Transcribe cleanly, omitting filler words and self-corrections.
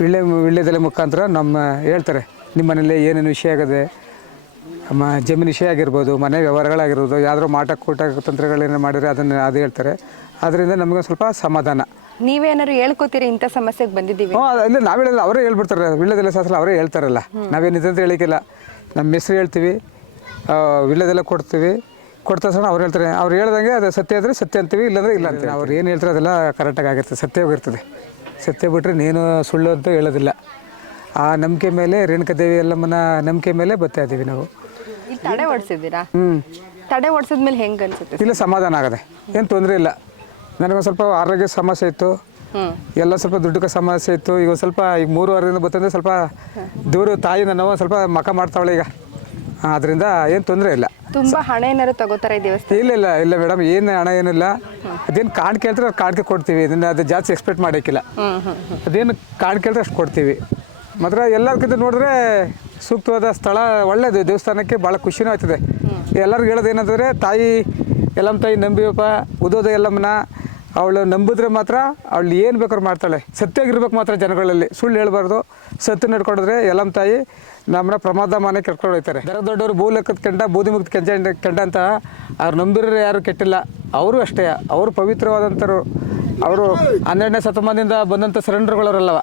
ವೀಳ್ಯದೆಲೆ ಮುಖಾಂತರ ನಮ್ಮ ಹೇಳ್ತಾರೆ ನಿಮ್ಮ ಮನೇಲಿ ಏನೇನು ವಿಷಯ ಆಗದೆ ಜಮೀನು ವಿಷಯ ಆಗಿರ್ಬೋದು, ಮನೆ ವ್ಯವಹಾರಗಳಾಗಿರ್ಬೋದು, ಯಾವ್ದಾದ್ರು ಮಾಟ ಕೂಟ ತಂತ್ರಗಳೇನು ಮಾಡಿದರೆ ಅದು ಹೇಳ್ತಾರೆ. ಅದರಿಂದ ನಮಗೆ ಸ್ವಲ್ಪ ಸಮಾಧಾನ. ನೀವೇನಾದ್ರು ಹೇಳ್ಕೊತೀರಿ ಇಂಥ ಸಮಸ್ಯೆಗೆ ಬಂದಿದ್ದೀವಿ? ಇಲ್ಲ ನಾವು ಹೇಳಿಲ್ಲ, ಅವರೇ ಹೇಳ್ಬಿಡ್ತಾರೆ. ವೀಳ್ಯದೆಲೆ ಶಾಸ್ತ್ರ ಅವರೇ ಹೇಳ್ತಾರಲ್ಲ, ನಾವೇನಿದೆ ಅಂತ ಹೇಳಿಕ್ಕಿಲ್ಲ. ನಮ್ಮ ಹೆಸ್ರು ಹೇಳ್ತೀವಿ, ವೀಳ್ಯದೆಲೆ ಕೊಡ್ತೀವಿ, ಕೊಡ್ತಾ ತಕ್ಷಣ ಅವ್ರು ಹೇಳ್ತಾರೆ. ಅವ್ರು ಹೇಳ್ದಂಗೆ ಅದು ಸತ್ಯ ಆದರೆ ಸತ್ಯ ಅಂತೀವಿ, ಇಲ್ಲಾಂದರೆ ಇಲ್ಲ ಅಂತೀವಿ. ಅವ್ರು ಏನು ಹೇಳ್ತಾರೆ ಅದೆಲ್ಲ ಕರೆಕ್ಟಾಗಿ ಆಗಿರ್ತದೆ, ಸತ್ಯವಾಗಿರ್ತದೆ. ಸತ್ಯ ಬಿಟ್ಟರೆ ನೀನು ಸುಳ್ಳು ಅಂತ ಹೇಳೋದಿಲ್ಲ. ಆ ನಂಬಿಕೆ ಮೇಲೆ ರೇಣುಕಾದೇವಿ ಎಲ್ಲಮ್ಮನ ನಂಬಿಕೆ ಮೇಲೆ ಬರ್ತಾ ಇದ್ದೀವಿ ನಾವು. ಇಲ್ಲಿ ತಡೆ ಓಡಿಸಿದ್ದೀರಾ? ತಡೆ ಓಡಿಸಿದ್ಮೇಲೆ ಹೆಂಗೆ ಅನ್ಸುತ್ತೆ? ಇಲ್ಲ, ಸಮಾಧಾನ ಆಗದೆ, ಏನು ತೊಂದರೆ ಇಲ್ಲ. ನನಗೊಂದು ಸ್ವಲ್ಪ ಆರೋಗ್ಯ ಸಮಸ್ಯೆ ಇತ್ತು, ಎಲ್ಲ ಸ್ವಲ್ಪ ದುಡ್ಡು ಸಮಸ್ಯೆ ಇತ್ತು. ಈಗ ಸ್ವಲ್ಪ ಈಗ 3 ವಾರದಿಂದ ಬರ್ತಂದ್ರೆ ಸ್ವಲ್ಪ ದೂರ ತಾಯಿ ನನ್ನ ಸ್ವಲ್ಪ ಮಕ ಮಾಡ್ತಾವಳೆ ಈಗ. ಅದರಿಂದ ಏನು ತೊಂದರೆ ಇಲ್ಲ. ತುಂಬ ಹಣ ಏನಾದ್ರು ತಗೋತಾರೆ ಈ ದೇವಸ್ಥಾನ? ಇಲ್ಲ ಮೇಡಮ್, ಏನು ಹಣ ಏನಿಲ್ಲ. ಅದೇನು ಕಾಣಿಕೆ ಹೇಳ್ತಾರೆ ಅದು ಕಾಣಿಕೆ ಕೊಡ್ತೀವಿ. ಇದನ್ನು ಅದು ಜಾಸ್ತಿ ಎಕ್ಸ್ಪೆಕ್ಟ್ ಮಾಡೋಕ್ಕಿಲ್ಲ. ಅದೇನು ಕಾಣಿಕೆ ಹೇಳ್ತಾರೆ ಅಷ್ಟು ಕೊಡ್ತೀವಿ. ಮಾತ್ರ ಎಲ್ಲರಿಗಿಂತ ನೋಡಿದ್ರೆ ಸೂಕ್ತವಾದ ಸ್ಥಳ, ಒಳ್ಳೆಯದು. ದೇವಸ್ಥಾನಕ್ಕೆ ಭಾಳ ಖುಷಿನೂ ಆಗ್ತದೆ. ಎಲ್ಲರಿಗೂ ಹೇಳೋದು ಏನಂತಂದರೆ, ತಾಯಿ ಎಲ್ಲಮ್ಮ ತಾಯಿ ನಂಬಿಯಪ್ಪ, ಉದೋದ ಎಲ್ಲಮ್ಮನ ಅವಳು ನಂಬಿದ್ರೆ ಮಾತ್ರ ಅವಳು ಏನು ಬೇಕಾದ್ರೂ ಮಾಡ್ತಾಳೆ. ಸತ್ಯಾಗಿರ್ಬೇಕು ಮಾತ್ರ ಜನಗಳಲ್ಲಿ, ಸುಳ್ಳು ಹೇಳ್ಬಾರ್ದು. ಸತ್ತು ನಡ್ಕೊಂಡ್ರೆ ಎಲ್ಲಮ್ಮ ತಾಯಿ ನಮ್ಮನ್ನ ಪ್ರಮಾದ ಮನೆ ಕರ್ಕೊಂಡು ಹೋಗ್ತಾರೆ. ದೊಡ್ಡವರು ಭೂಲಕ್ಕದ ಕೆಂಡ ಬೂದಿ ಮುಕ್ತ ಕೆಂಡ ಅಂತ ಅವ್ರು ನಂಬಿರೋರು ಯಾರು ಕೆಟ್ಟಿಲ್ಲ. ಅವರು ಅಷ್ಟೇ, ಅವರು ಪವಿತ್ರವಾದಂಥವ್ರು. ಅವರು 12ನೇ ಶತಮಾನದಿಂದ ಬಂದಂಥ ಶರಣರುಗಳವರಲ್ಲವ.